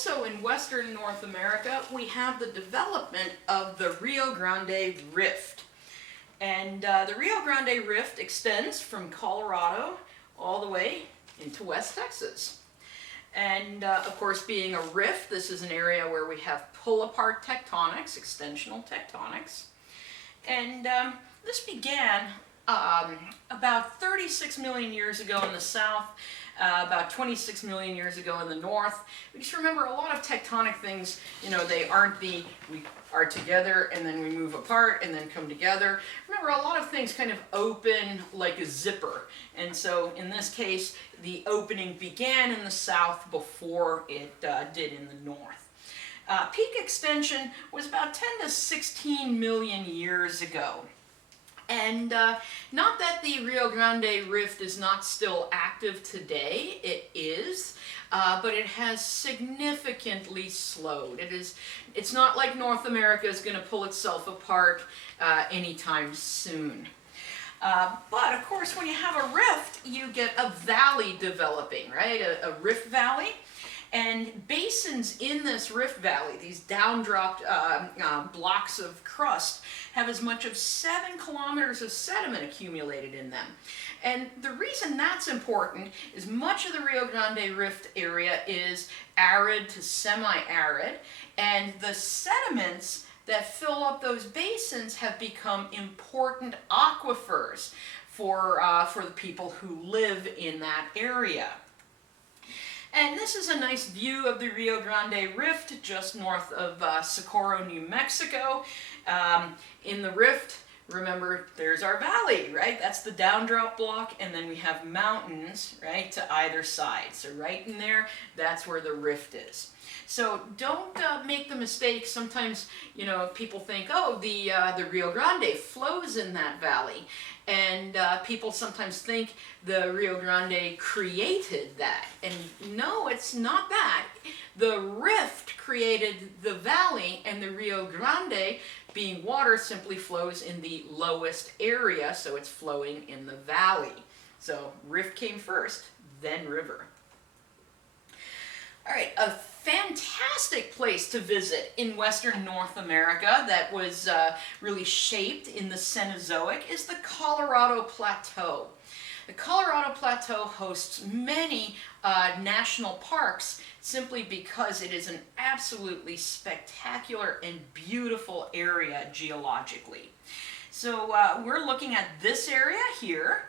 also in western North America, we have the development of the Rio Grande Rift. And the Rio Grande Rift extends from Colorado all the way into West Texas. And of course, being a rift, this is an area where we have pull-apart tectonics, extensional tectonics. And this began about 36 million years ago in the south, about 26 million years ago in the north. We just remember a lot of tectonic things, you know, they aren't we are together and then we move apart and then come together. Remember, a lot of things kind of open like a zipper. And so in this case, the opening began in the south before it did in the north. Peak extension was about 10 to 16 million years ago. And not that the Rio Grande Rift is not still active today, it is, but it has significantly slowed. It's not like North America is going to pull itself apart anytime soon. But of course, when you have a rift, you get a valley developing, right? A rift valley. And basins in this rift valley, these downdropped blocks of crust, have as much as 7 kilometers of sediment accumulated in them. And the reason that's important is much of the Rio Grande Rift area is arid to semi-arid, and the sediments that fill up those basins have become important aquifers for the people who live in that area. And this is a nice view of the Rio Grande Rift just north of Socorro, New Mexico. In the rift, remember, there's our valley, right? That's the downdrop block, and then we have mountains, right, to either side. So right in there, that's where the rift is. So don't make the mistake. Sometimes, you know, people think, oh, the Rio Grande flows in that valley. And people sometimes think the Rio Grande created that. And no, it's not that. The rift created the valley, and the Rio Grande, being water, simply flows in the lowest area, so it's flowing in the valley. So rift came first, then river. All right, a fantastic place to visit in western North America that was really shaped in the Cenozoic is the Colorado Plateau. The Colorado Plateau hosts many national parks simply because it is an absolutely spectacular and beautiful area geologically. So we're looking at this area here,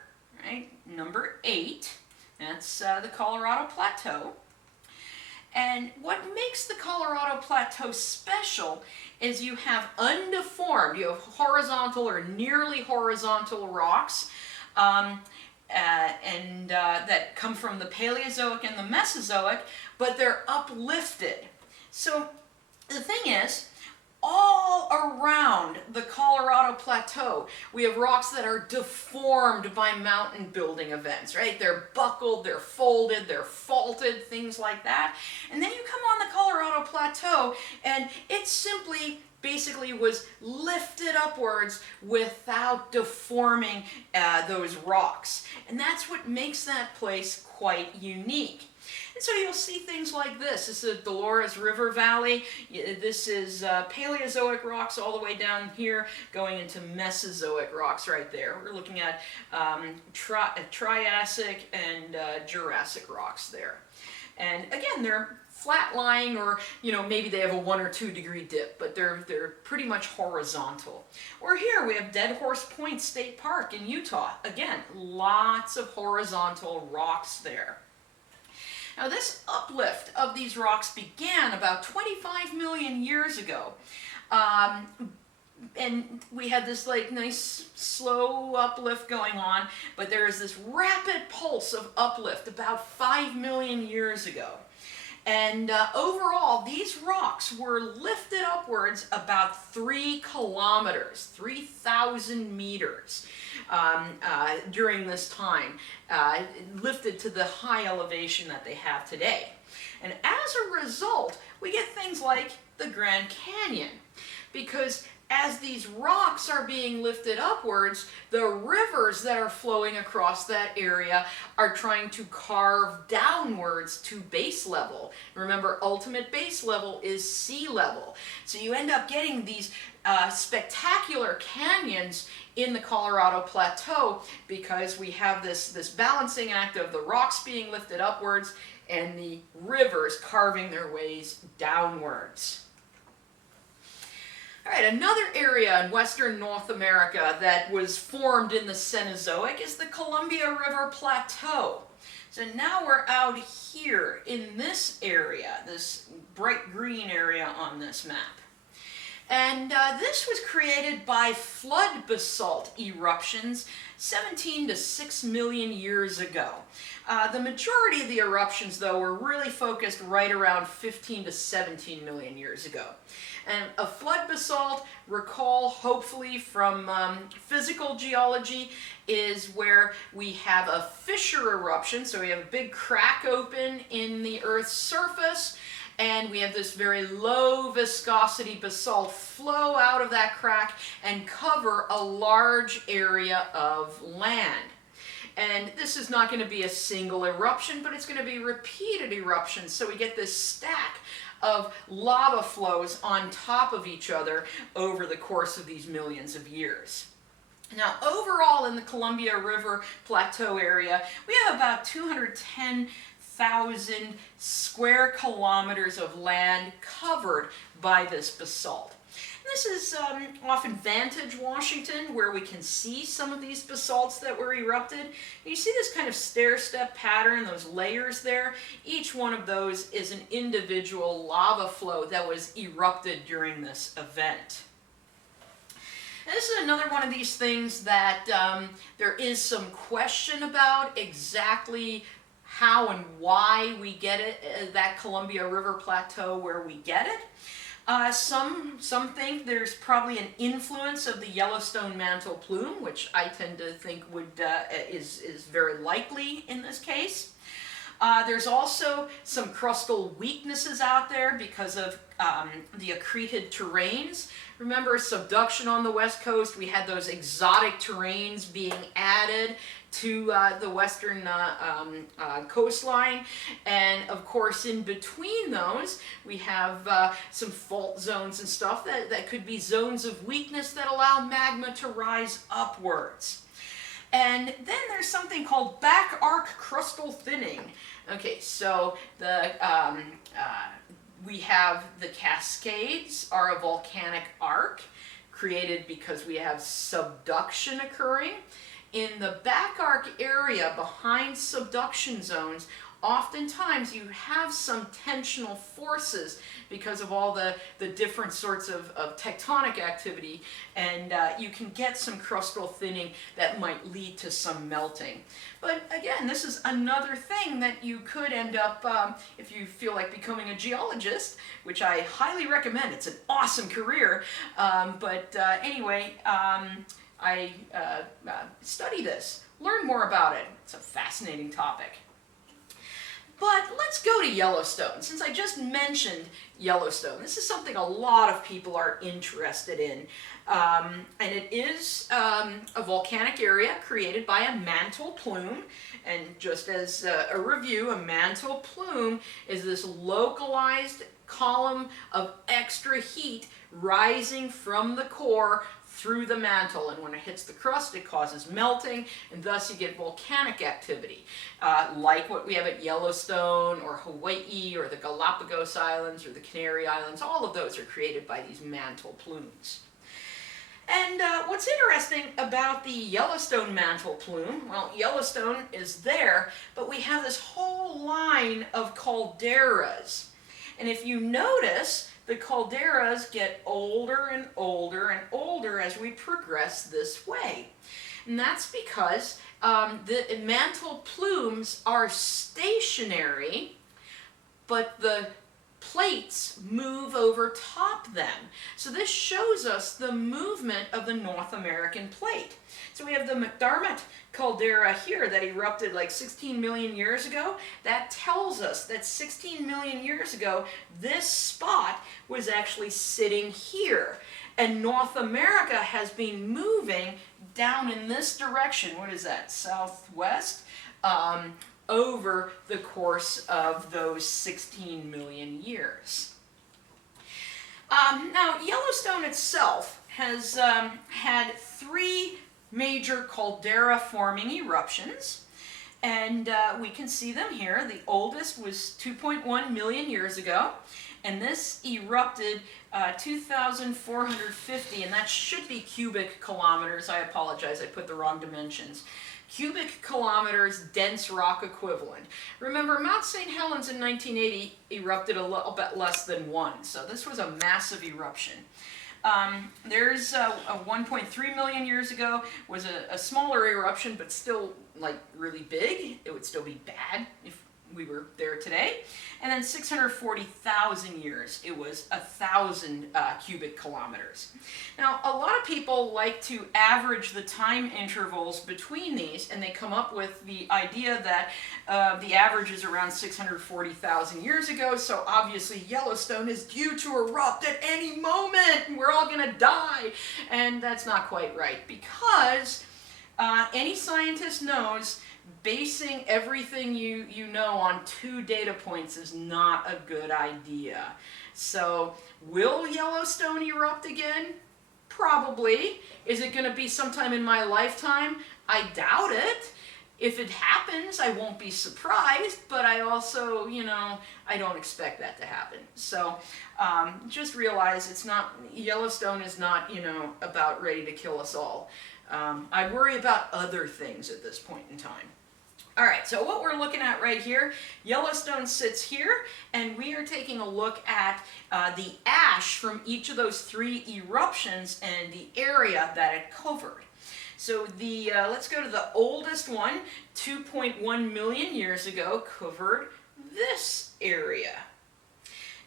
right, number 8. That's the Colorado Plateau. And what makes the Colorado Plateau special is you have undeformed, you have horizontal or nearly horizontal rocks that come from the Paleozoic and the Mesozoic, but they're uplifted. So the thing is, all around the Colorado Plateau, we have rocks that are deformed by mountain building events, right? They're buckled, they're folded, they're faulted, things like that. And then you come on the Colorado Plateau, and it simply basically was lifted upwards without deforming those rocks. And that's what makes that place quite unique. And so you'll see things like this. This is the Dolores River Valley. This is Paleozoic rocks all the way down here, going into Mesozoic rocks right there. We're looking at Triassic and Jurassic rocks there. And again, they're flat-lying, or you know, maybe they have a 1 or 2 degree dip, but they're pretty much horizontal. Or here we have Dead Horse Point State Park in Utah. Again, lots of horizontal rocks there. Now this uplift of these rocks began about 25 million years ago. And we had this like nice slow uplift going on, but there is this rapid pulse of uplift about 5 million years ago. And overall, these rocks were lifted upwards about 3 kilometers, 3,000 meters during this time, lifted to the high elevation that they have today. And as a result, we get things like the Grand Canyon, because as these rocks are being lifted upwards, the rivers that are flowing across that area are trying to carve downwards to base level. Remember, ultimate base level is sea level. So you end up getting these spectacular canyons in the Colorado Plateau because we have this balancing act of the rocks being lifted upwards and the rivers carving their ways downwards. All right, another area in western North America that was formed in the Cenozoic is the Columbia River Plateau. So now we're out here in this area, this bright green area on this map. And this was created by flood basalt eruptions 17 to 6 million years ago. The majority of the eruptions, though, were really focused right around 15 to 17 million years ago. And a flood basalt, recall hopefully from physical geology, is where we have a fissure eruption. So we have a big crack open in the Earth's surface, and we have this very low viscosity basalt flow out of that crack and cover a large area of land. And this is not going to be a single eruption, but it's going to be repeated eruptions. So we get this stack of lava flows on top of each other over the course of these millions of years. Now, overall in the Columbia River Plateau area, we have about 210,000 square kilometers of land covered by this basalt. This is often Vantage, Washington, where we can see some of these basalts that were erupted. You see this kind of stair-step pattern, those layers there. Each one of those is an individual lava flow that was erupted during this event. And this is another one of these things that there is some question about exactly how and why we get it, that Columbia River Plateau where we get it. Some think there's probably an influence of the Yellowstone mantle plume, which I tend to think is very likely in this case. There's also some crustal weaknesses out there because of the accreted terrains. Remember subduction on the west coast, we had those exotic terrains being added to the western coastline, and of course in between those we have some fault zones and stuff that could be zones of weakness that allow magma to rise upwards. And then there's something called back arc crustal thinning. Okay, so we have the Cascades are a volcanic arc created because we have subduction occurring. In the back arc area behind subduction zones, oftentimes you have some tensional forces because of all the different sorts of tectonic activity, and you can get some crustal thinning that might lead to some melting. But again, this is another thing that you could end up, if you feel like becoming a geologist, which I highly recommend. It's an awesome career, anyway, I study this, learn more about it. It's a fascinating topic. But let's go to Yellowstone. Since I just mentioned Yellowstone, this is something a lot of people are interested in. And it is a volcanic area created by a mantle plume. And just as a review, a mantle plume is this localized column of extra heat rising from the core through the mantle, and when it hits the crust it causes melting, and thus you get volcanic activity, like what we have at Yellowstone or Hawaii or the Galapagos Islands or the Canary Islands. All of those are created by these mantle plumes. And what's interesting about the Yellowstone mantle plume, well, Yellowstone is there, but we have this whole line of calderas. And if you notice, the calderas get older and older and older as we progress this way. And that's because the mantle plumes are stationary, but the plates move over top them. So this shows us the movement of the North American plate. So we have the McDermott caldera here that erupted like 16 million years ago. That tells us that 16 million years ago, this spot was actually sitting here. And North America has been moving down in this direction. What is that? Southwest? Over the course of those 16 million years. Now, Yellowstone itself has had 3 major caldera-forming eruptions, and we can see them here. The oldest was 2.1 million years ago, and this erupted 2,450, and that should be cubic kilometers. I apologize, I put the wrong dimensions. Cubic kilometers dense rock equivalent. Remember, Mount St. Helens in 1980 erupted a little bit less than 1, so this was a massive eruption. There's a 1.3 million years ago was a smaller eruption, but still like really big. It would still be bad if we were there today. And then 640,000 years, it was 1,000 cubic kilometers. Now, a lot of people like to average the time intervals between these, and they come up with the idea that the average is around 640,000 years ago, so obviously Yellowstone is due to erupt at any moment, and we're all gonna die. And that's not quite right, because any scientist knows basing everything you know on 2 data points is not a good idea. So, will Yellowstone erupt again? Probably. Is it going to be sometime in my lifetime? I doubt it. If it happens, I won't be surprised, but I also, I don't expect that to happen. So, just realize Yellowstone is not, about ready to kill us all. I worry about other things at this point in time. All right, so what we're looking at right here, Yellowstone sits here, and we are taking a look at the ash from each of those 3 eruptions and the area that it covered. So let's go to the oldest one, 2.1 million years ago, covered this area.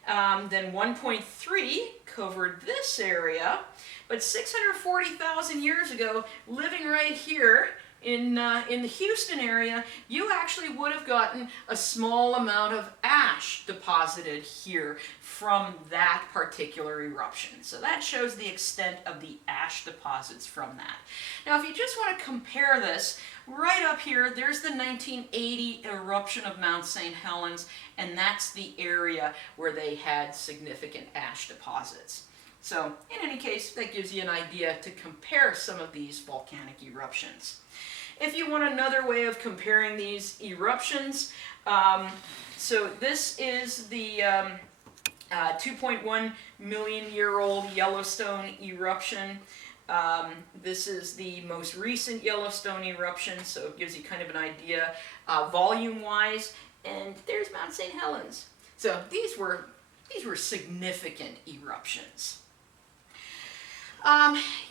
Then 1.3 covered this area, but 640,000 years ago, living right here in the Houston area, you actually would have gotten a small amount of ash deposited here from that particular eruption. So that shows the extent of the ash deposits from that. Now, if you just want to compare this, right up here, there's the 1980 eruption of Mount St. Helens, and that's the area where they had significant ash deposits. So, in any case, that gives you an idea to compare some of these volcanic eruptions. If you want another way of comparing these eruptions, so this is the 2.1 million year old Yellowstone eruption. This is the most recent Yellowstone eruption, so it gives you kind of an idea volume-wise. And there's Mount St. Helens. So these were significant eruptions.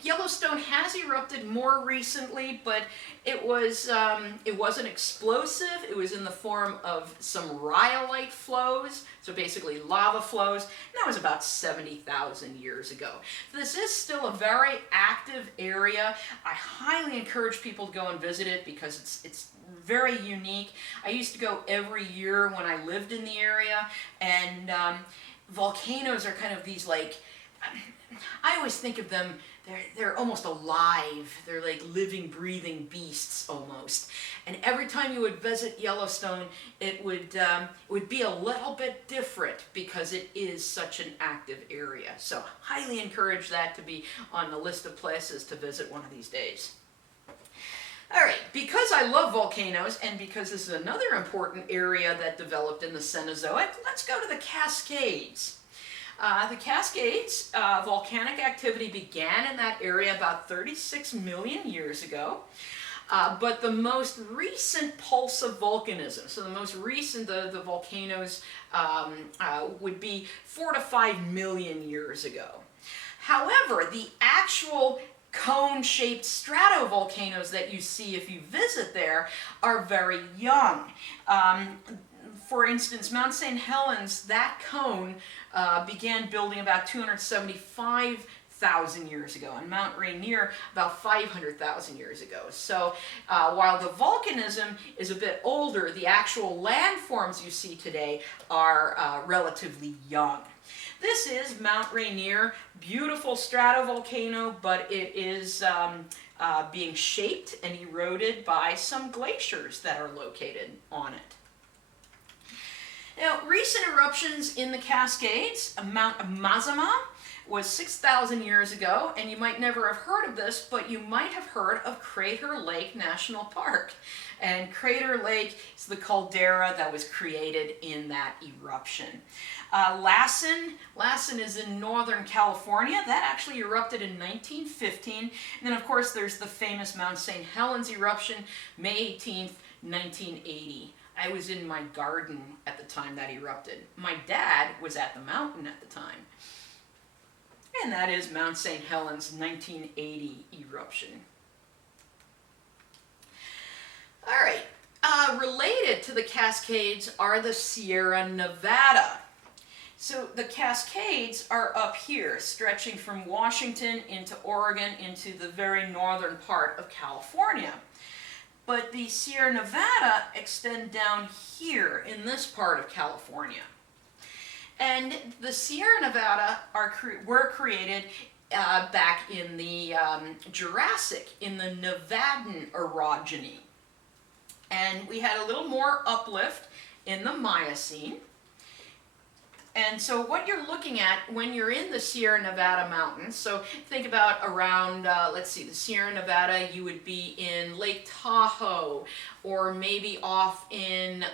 Yellowstone has erupted more recently, but it wasn't explosive. It was in the form of some rhyolite flows, so basically lava flows, and that was about 70,000 years ago. This is still a very active area. I highly encourage people to go and visit it because it's very unique. I used to go every year when I lived in the area, and volcanoes are kind of these I always think of them, they're almost alive. They're like living, breathing beasts almost. And every time you would visit Yellowstone, it would be a little bit different because it is such an active area. So highly encourage that to be on the list of places to visit one of these days. All right, because I love volcanoes and because this is another important area that developed in the Cenozoic, let's go to the Cascades. The Cascades, volcanic activity began in that area about 36 million years ago, but the most recent pulse of volcanism, so the most recent, the volcanoes would be 4 to 5 million years ago. However, the actual cone-shaped stratovolcanoes that you see if you visit there are very young. for instance, Mount St. Helens, that cone began building about 275,000 years ago, and Mount Rainier about 500,000 years ago. So while the volcanism is a bit older, the actual landforms you see today are relatively young. This is Mount Rainier, beautiful stratovolcano, but it is being shaped and eroded by some glaciers that are located on it. Now, recent eruptions in the Cascades, Mount Mazama was 6,000 years ago, and you might never have heard of this, but you might have heard of Crater Lake National Park. And Crater Lake is the caldera that was created in that eruption. Lassen is in Northern California. That actually erupted in 1915. And then, of course, there's the famous Mount St. Helens eruption, May 18th, 1980. I was in my garden at the time that erupted. My dad was at the mountain at the time. And that is Mount St. Helens 1980 eruption. All right, related to the Cascades are the Sierra Nevada. So the Cascades are up here, stretching from Washington into Oregon into the very northern part of California. But the Sierra Nevada extend down here in this part of California. And the Sierra Nevada were created back in the Jurassic, in the Nevadan orogeny. And we had a little more uplift in the Miocene. And so what you're looking at when you're in the Sierra Nevada mountains, so think about around, let's see, the Sierra Nevada, you would be in Lake Tahoe, or maybe off in,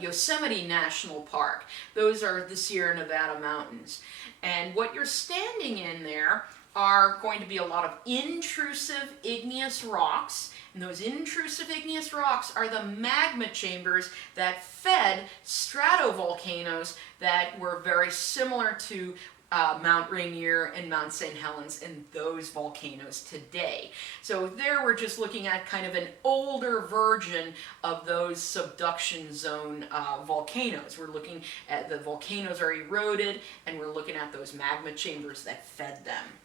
Yosemite National Park. Those are the Sierra Nevada mountains. And what you're standing in there are going to be a lot of intrusive igneous rocks. And those intrusive igneous rocks are the magma chambers that fed stratovolcanoes that were very similar to Mount Rainier and Mount St. Helens and those volcanoes today. So there we're just looking at kind of an older version of those subduction zone volcanoes. We're looking at the volcanoes are eroded, and we're looking at those magma chambers that fed them.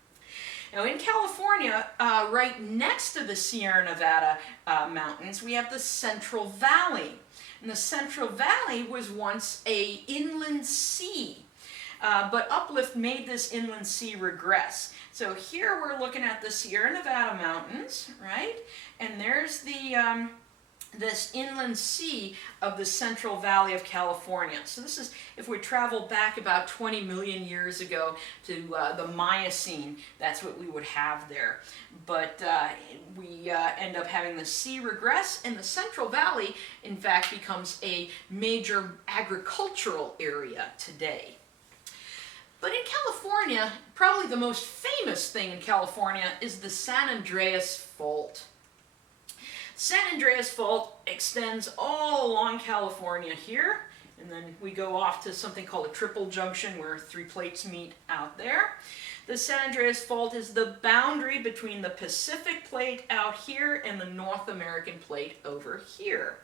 Now in California, right next to the Sierra Nevada mountains, we have the Central Valley. And the Central Valley was once an inland sea, but uplift made this inland sea regress. So here we're looking at the Sierra Nevada mountains, right? And there's the this inland sea of the Central Valley of California. So this is, if we travel back about 20 million years ago to the Miocene, that's what we would have there. But we end up having the sea regress, and the Central Valley, in fact, becomes a major agricultural area today. But in California, probably the most famous thing in California is the San Andreas Fault. San Andreas Fault extends all along California here, and then we go off to something called a triple junction where three plates meet out there. The San Andreas Fault is the boundary between the Pacific Plate out here and the North American Plate over here.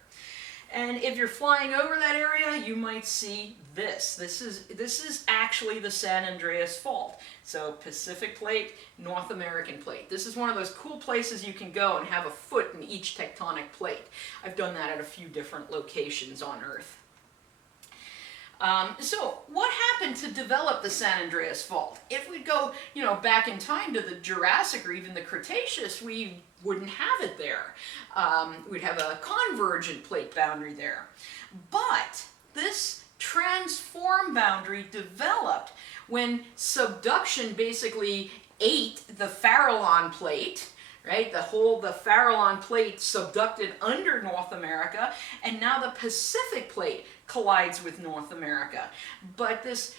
And if you're flying over that area, you might see this. This is actually the San Andreas Fault. So Pacific Plate, North American Plate. This is one of those cool places you can go and have a foot in each tectonic plate. I've done that at a few different locations on Earth. So what happened to develop the San Andreas Fault? If we go, back in time to the Jurassic or even the Cretaceous, we wouldn't have it there. We'd have a convergent plate boundary there. But this transform boundary developed when subduction basically ate the Farallon Plate, right? The Farallon Plate subducted under North America, and now the Pacific Plate collides with North America. But this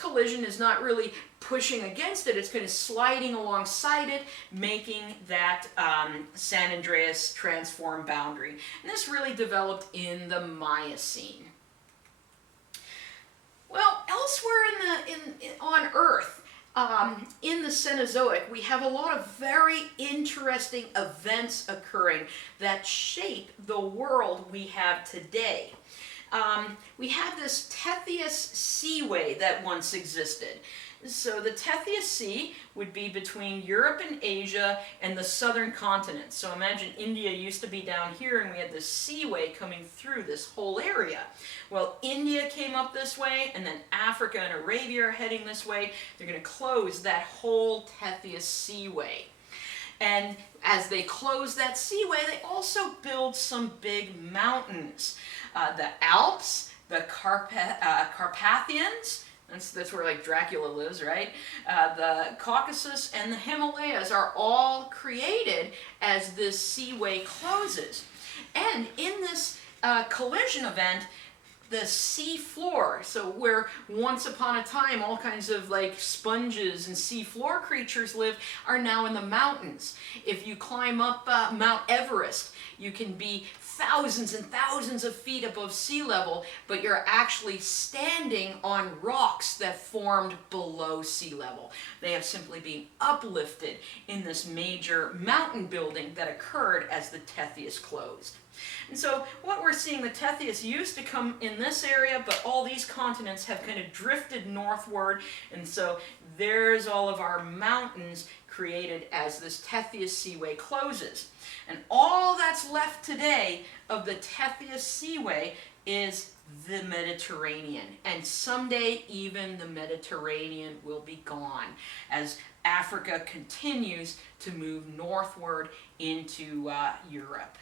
collision is not really pushing against it, it's kind of sliding alongside it, making that San Andreas transform boundary. And this really developed in the Miocene. Well, elsewhere on Earth, in the Cenozoic, we have a lot of very interesting events occurring that shape the world we have today. We have this Tethys Seaway that once existed. So the Tethys Sea would be between Europe and Asia and the southern continent. So imagine India used to be down here and we had this seaway coming through this whole area. Well, India came up this way and then Africa and Arabia are heading this way. They're going to close that whole Tethys Seaway. And as they close that seaway, they also build some big mountains. The Alps, the Carpathians, that's where like Dracula lives, right? The Caucasus and the Himalayas are all created as this seaway closes. And in this collision event, the sea floor, so where once upon a time all kinds of like sponges and sea floor creatures lived, are now in the mountains. If you climb up Mount Everest, you can be thousands and thousands of feet above sea level, but you're actually standing on rocks that formed below sea level. They have simply been uplifted in this major mountain building that occurred as the Tethys closed. And so what we're seeing, the Tethys used to come in this area, but all these continents have kind of drifted northward, and so there's all of our mountains created as this Tethys Seaway closes. And all that's left today of the Tethys Seaway is the Mediterranean. And someday even the Mediterranean will be gone as Africa continues to move northward into Europe.